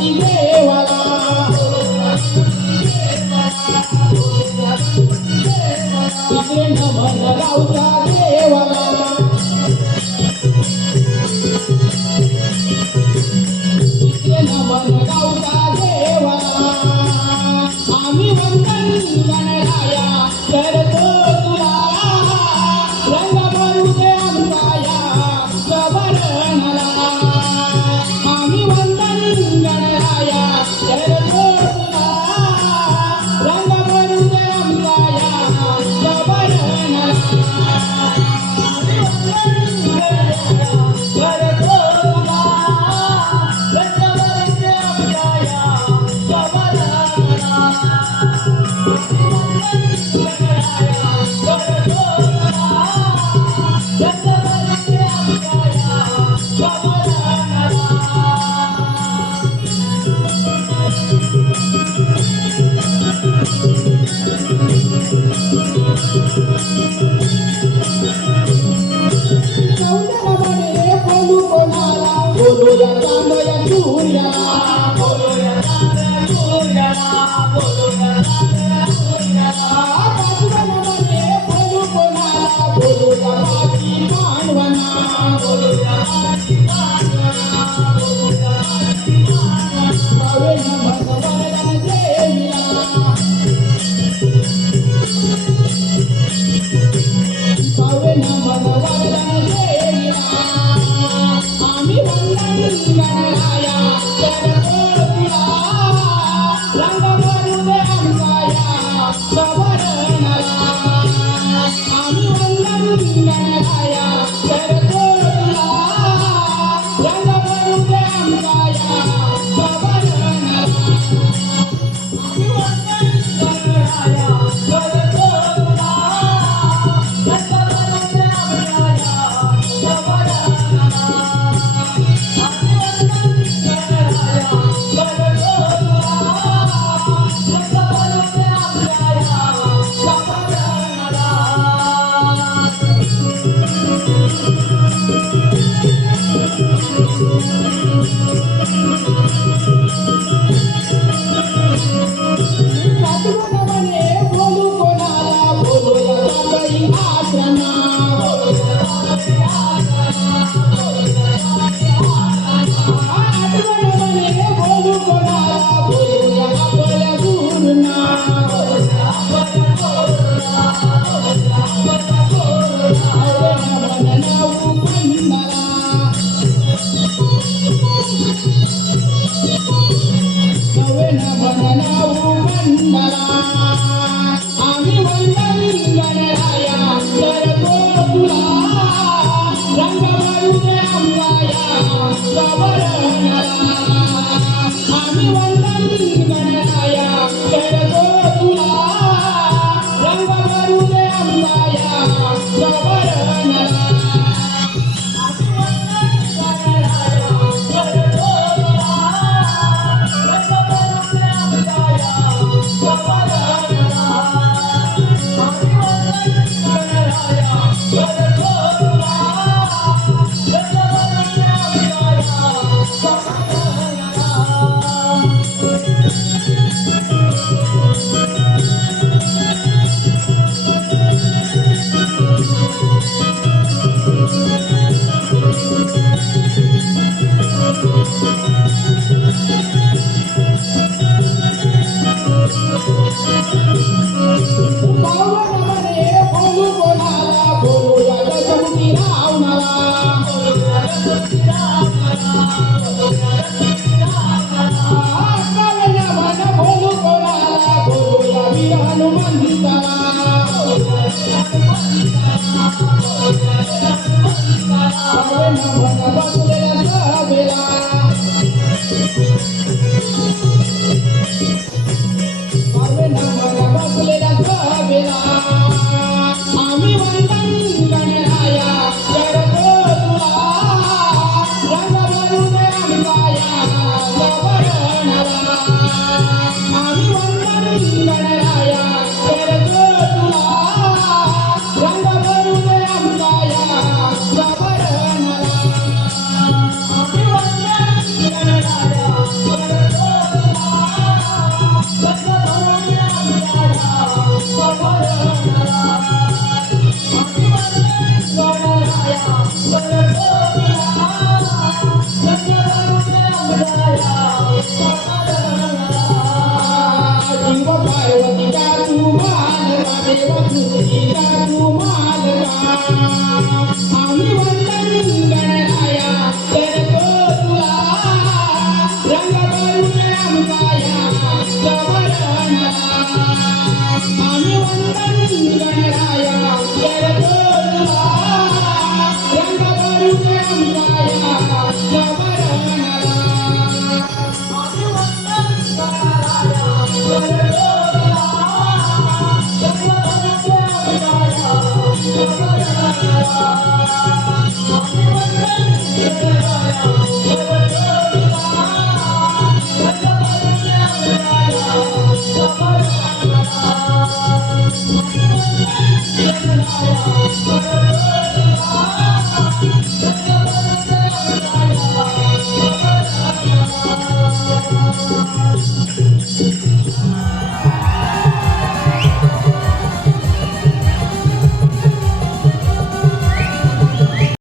y. Bolo ya Yeah. I'm